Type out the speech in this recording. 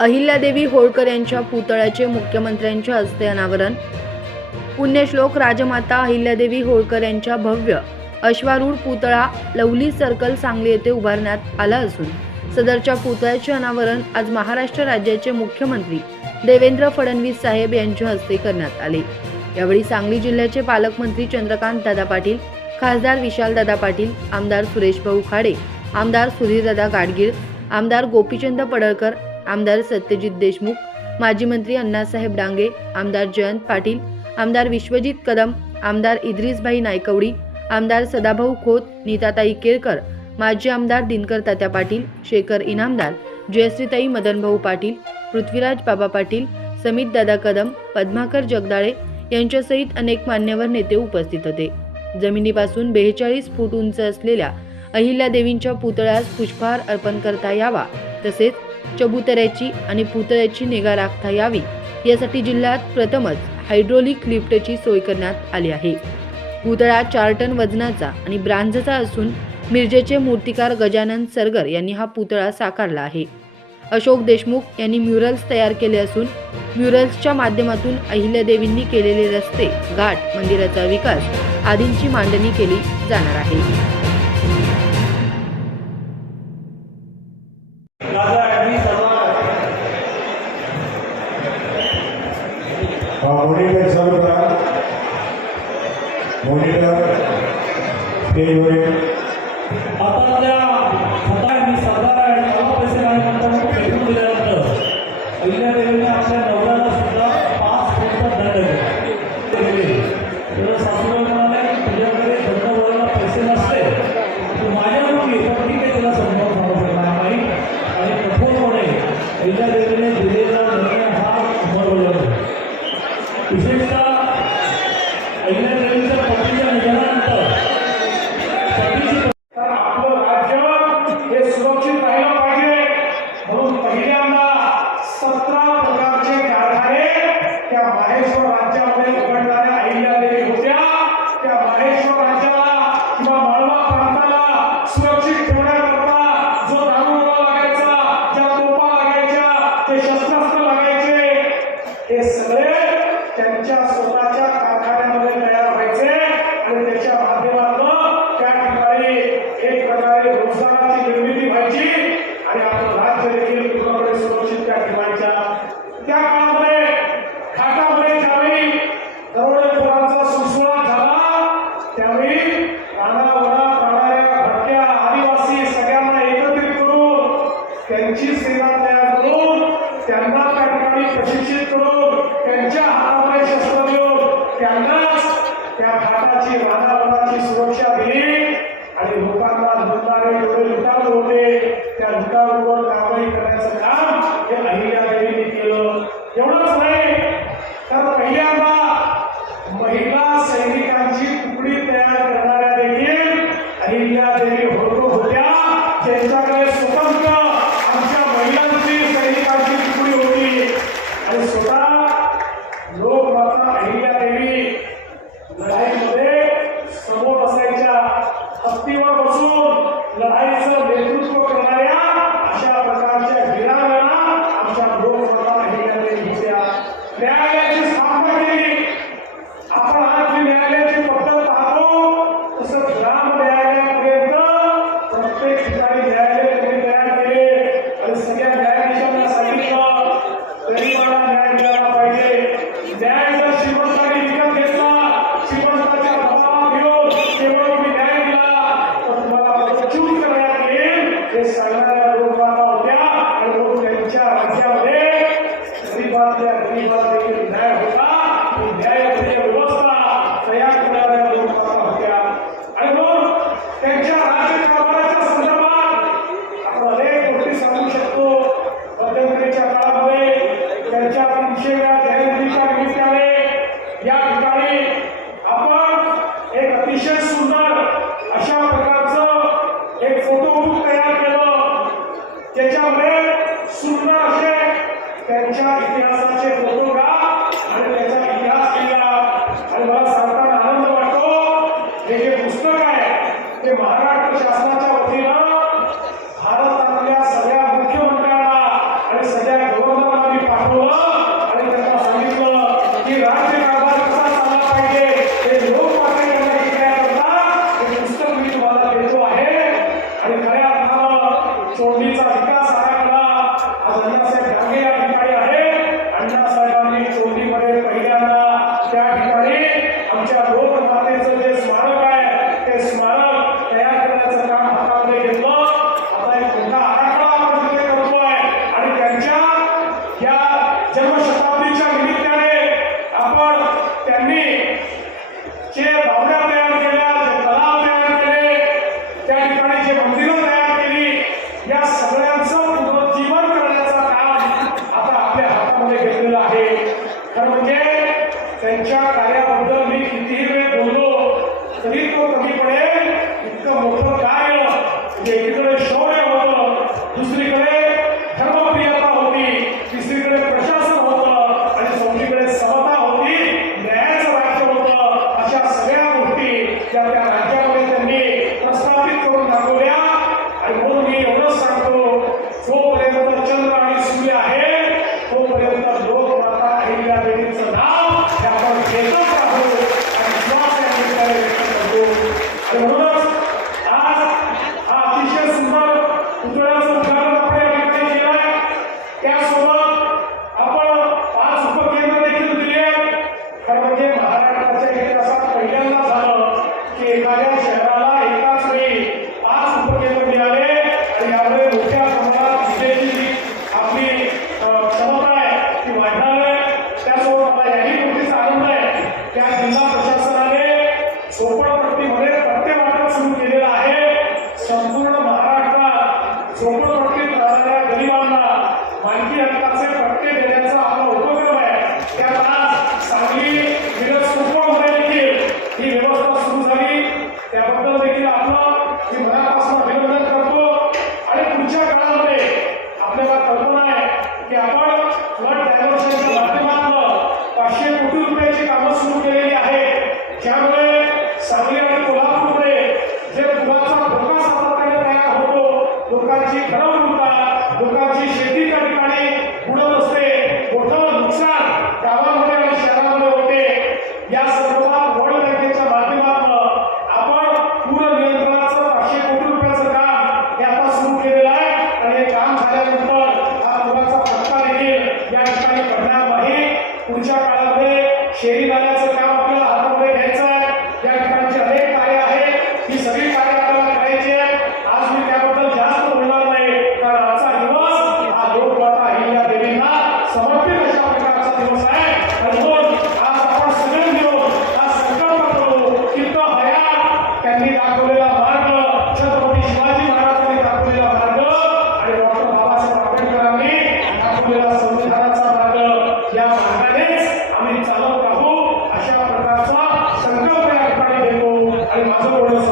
अहिल्यादेवी होळकर यांच्या पुतळ्याचे मुख्यमंत्र्यांच्या हस्ते अनावरण। पुण्यश्लोक राजमाता अहिल्यादेवी होळकर यांच्या भव्य अश्वारूढ पुतळा लवली सर्कल सांगली येथे उभारण्यात आला असून सदरच्या पुतळ्याचे अनावरण आज महाराष्ट्र राज्याचे मुख्यमंत्री देवेंद्र फडणवीस साहेब यांच्या हस्ते करण्यात आले। यावेळी सांगली जिल्ह्याचे पालकमंत्री चंद्रकांत दादा पाटील, खासदार विशाल दादा पाटील, आमदार सुरेश भाऊ खाडे, आमदार सुधीर दादा गाडगीळ, आमदार गोपीचंद पडळकर, आमदार सत्यजित देशमुख, माजी मंत्री अण्णासाहेब डांगे, आमदार जयंत पाटील, आमदार विश्वजित कदम, आमदार इद्रिसभाई नायकवडी, आमदार सदाभाऊ खोत, नीताताई केळकर, माजी आमदार दिनकर तात्या पाटील, शेखर इनामदार, जयश्रीताई मदनभाऊ पाटील, पृथ्वीराज बाबा पाटील, समित दादा कदम, पद्माकर जगदाळे यांच्यासहित अनेक मान्यवर नेते उपस्थित होते। जमिनीपासून 42 फूट उंच असलेल्या अहिल्यादेवींच्या पुतळ्यास पुष्पहार अर्पण करता यावा, तसेच चबुतऱ्याची आणि पुतळ्याची निगा राखता यावी यासाठी जिल्ह्यात प्रथमच हायड्रोलिक लिफ्टची सोय करण्यात आली आहे। पुतळा 4 टन वजनाचा आणि ब्रांझचा असून मिरजेचे मूर्तिकार गजानन सरगर यांनी हा पुतळा साकारला आहे। अशोक देशमुख यांनी म्युरल्स तयार केले असून म्युरल्सच्या माध्यमातून अहिल्यादेवींनी केलेले रस्ते, घाट, मंदिराचा विकास आदींची मांडणी केली जाणार आहे। मॉनिटर चालू करा। मॉनिटर स्टेजवर आता त्या खतांनी सरदार आणि सर्व पैसे नागरिकांना फेकून दिल्यानंतर अहिल्यादेवीने आपल्या नवऱ्याला सुद्धा 5 कोटीचा दंड दिले। तर सासूबाई म्हणाले तुझ्याकडे दंड भरायला पैसे नसते, तू माझ्याकडून घे, तर ठीक आहे, तुला समजावून सांगू शकणार नाही। आणि कठोरपणे अहिल्यादेवीने दिलेला निर्णय हा अमर होता। विशेषतः अहिल्यादेवीच्या पतीच्या निधनानंतर आपलं राज्य हे सुरक्षित राहिलं पाहिजे, म्हणून पहिल्यांदा 17 प्रकारचे कारखाने त्या माहेश्वर राज्यामध्ये उघडणाऱ्या अहिल्यादेवी होत्या। त्या माहेश्वर राज्याला किंवा माळवा प्रांताला सुरक्षित ठेवण्याकरता जो दारूगोळा लागायचा, ज्या तोफा लागायच्या, ते शस्त्रास्त्र लागायचे, हे सगळे त्यांच्या स्वतःच्या कारखान्यामध्ये तयार व्हायचे आणि त्याच्या माध्यमातून त्या ठिकाणी एक प्रकारे रोजगाराची निर्मिती व्हायची आणि आपलं राज्य देखील पूर्णपणे सुरक्षित त्या ठेवायच्या। त्या काळामध्ये घाटामध्ये ज्यावेळी दरोडेखोरांचा सुळसुळाट झाला, त्यावेळी रानावनात राहणाऱ्या भटक्या आदिवासी सगळ्यांना एकत्रित करून त्यांची सेना तयार करून त्यांना त्या ठिकाणी प्रशिक्षित करून त्यांच्या हातामध्ये शस्त्र देऊन त्यांनाच त्या घाटाची रानावनाची सुरक्षा दिली आणि लोकांना लुटणारे डोळे लुटारू होते, त्या लुटारूवर कारवाई करण्याचं काम हे अहिल्यादेवींनी केलं। एवढंच नाही तर पहिल्यांदा महिला सैनिकांची तुकडी तयार करणाऱ्या देखील अहिल्यादेवी होळकर होत्या, ज्यांच्याकडे स्वतंत्र आमच्या महिलांची सैनिकांची तुकडी होती आणि स्वतः लोकमाता अहिल्यादेवी लढाईमध्ये समोर असायच्या, हत्तीवर बसून लढाईचं नेतृत्व करणाऱ्या अशा प्रकारच्या वीरांगना आमच्या लोकमाता अहिल्यादेवी होत्या। न्यायालयाची स्थापना केली। आपण आज जी न्यायालयाची पद्धत पाहतो तसं ग्राम न्यायालयापर्यंत प्रत्येक ठिकाणी न्यायालय त्यांनी तयार केले आणि सगळ्या न्यायाधीशांना सांगितलं गरीबांना न्याय मिळाला पाहिजे। न्याय जर श्रीमंतांनी विकत घेतला, श्रीमंताच्या दबावात घेऊन केवळ तुम्ही न्याय दिला तर तुम्हाला पदच्युत करण्यात येईल हे सांगणाऱ्या लोकमाता होत्या आणि लोक त्यांच्या राज्यामध्ये गरीबातल्या गरीबाला देखील न्याय होता, ही न्यायप्रिय व्यवस्था तयार करणाऱ्या लोकमाता होत्या। आणि म्हणून त्यांच्या राज्यकारभाराच्या संदर्भात आपण अनेक गोष्टी सांगू शकतो। मध्यंतरीच्या काळामध्ये त्यांच्या 300व्या जयंतीच्या निमित्ताने या ठिकाणी आपण एक अतिशय सुंदर अशा प्रकारचं एक फोटोबुक तयार केलं, ज्याच्यामध्ये सुंदर असे त्यांच्या इतिहासाचे फोटोग्राफ आणि त्याचा इतिहास लिहिला। आणि मला सांगताना आनंद वाटतो हे जे पुस्तक आहे ते महाराष्ट्र शासनाच्या वतीनं भारतातल्या सगळ्या मुख्यमंत्र्यांना आणि सगळ्या गव्हर्नर दाखवलं आणि त्यांना सांगितलं की राज्यकारभार कसा चालला पाहिजे हे लोकपातळीवर शिकण्याकरता हे पुस्तक मी तुम्हाला देतो आहे. आणि खऱ्या अर्थानं चोंडीचा विकास आराखडा आज अण्णासाहेब डांगे या ठिकाणी आहे. अण्णासाहेबांनी चोंडीमध्ये पहिल्यांदा त्या ठिकाणी आमच्या लोकमातेचं जे स्मारक आहे ते स्मारक तयार करण्याचं काम हातामध्ये घेतलं. आता एक मोठा आराखडा आपण तिथे करतोय आणि त्यांच्या या जन्मशताब्दीच्या निमित्ताने आपण त्यांनी जे बावड्या तयार केल्या, जे तलाव तयार केले, त्या ठिकाणी जे मंदिरं तयार केली, या सगळ्यांचं पुनरुज्जीवन करण्याचं काम आता आपल्या हातामध्ये घेतलेलं आहे. खरं म्हणजे त्यांच्या कार्याबद्दल मी कितीही वेळ बोललो तरी तो कमी पडेल. इतकं मोठं कार्य म्हणजे एकीकडे शौर्य होतं, दुसरीकडे धर्मप्रियता होती, तिसरीकडे प्रशासन होतं आणि चौथीकडे समता होती, न्यायाचं राज्य होतं. अशा सगळ्या गोष्टी त्या राज्यामध्ये त्यांनी प्रस्थापित करून दाखवल्या. आणि म्हणून मी एवढंच सांगतो, जोपर्यंत चंद्र आणि सूर्य आहे तोपर्यंत लोकमाता अहिल्यादेवीचं नाव हे आपण घेतच राहू आणि विश्वास या ठिकाणी व्यक्त करतो. आणि म्हणूनच आज हा अतिशय सुंदर पुतळ्याचं उद्घाटन आपण या ठिकाणी केलं आहे. त्यासोबत आपण 5 उपकेंद्र देखील दिली आहेत. खरं म्हणजे महाराष्ट्राच्या इतिहासात पहिल्यांदा झालं की एखाद्या शहराला एकाच वेळी 5 उपकेंद्र मिळाले आणि यामुळे मोठ्या प्रमाणात विजेची आपली क्षमता आहे ती वाढणार आहे. त्यासोबत मला याही गोष्टीचा आनंद आहे त्या जिल्हा प्रशासनाने झोपडपट्टीमध्ये पट्टे वाटप सुरू केलेलं आहे. संपूर्ण महाराष्ट्रात झोपडपट्टीत राहणाऱ्या गरिबांना मालकी हक्काचे पट्टे देण्याचा आपला उपक्रम आहे. त्यात आज सांगली मिरज कुंभमध्ये देखील ही व्यवस्था सुरू झाली. त्याबद्दल देखील आपलं मी मनापासून अभिनंदन करतो. आणि पुढच्या काळामध्ये आपल्याला कल्पना आहे की आपण फ्लड डायव्हर्शनच्या माध्यमातून 500 कोटी रुपयाची कामं सुरू केलेली आहेत. ज्यामुळे सांगली आणि कोल्हापूरमध्ये जे पुराचा धोका सातत्याने तयार होतो, लोकांची घरं बुडतात, लोकांची शेती त्या ठिकाणी बुडत असते, मोठं नुकसान गावांमध्ये आणि शहरांमध्ये होते. या संदर्भात वर्ल्ड बँकेच्या माध्यमातून आपण पूर नियंत्रणाचं 500 कोटी रुपयाचं काम हे आता सुरू केलेलं आहे. आणि हे काम झाल्यानंतर हा पुराचा फटका देखील या ठिकाणी पडणार नाही. पुढच्या काळामध्ये शेरी नाल्याचं काम आपल्याला हातामध्ये घ्यायचं आहे. या ठिकाणची अनेक कार्य आहेत, ही सगळी कार्य आपल्याला करायची आहे. आज मी त्याबद्दल जास्त बोलणार नाही, कारण आजचा दिवस हा लोकमाता अहिल्यादेवींना समर्पित अशा प्रकारचा दिवस आहे. आणि म्हणून आज आपण सगळे मिळून हा संकल्प करू की तो हयात त्यांनी दाखवलेला मार्ग, छत्रपती शिवाजी महाराजांनी दाखवलेला मार्ग आणि डॉक्टर बाबासाहेब आंबेडकरांनी दाखवलेला संविधानाचा मार्ग, या मार्गानेच आम्ही चालत राहू अशा प्रकारचा संकल्प या ठिकाणी घेतो. आणि माझं बोलणं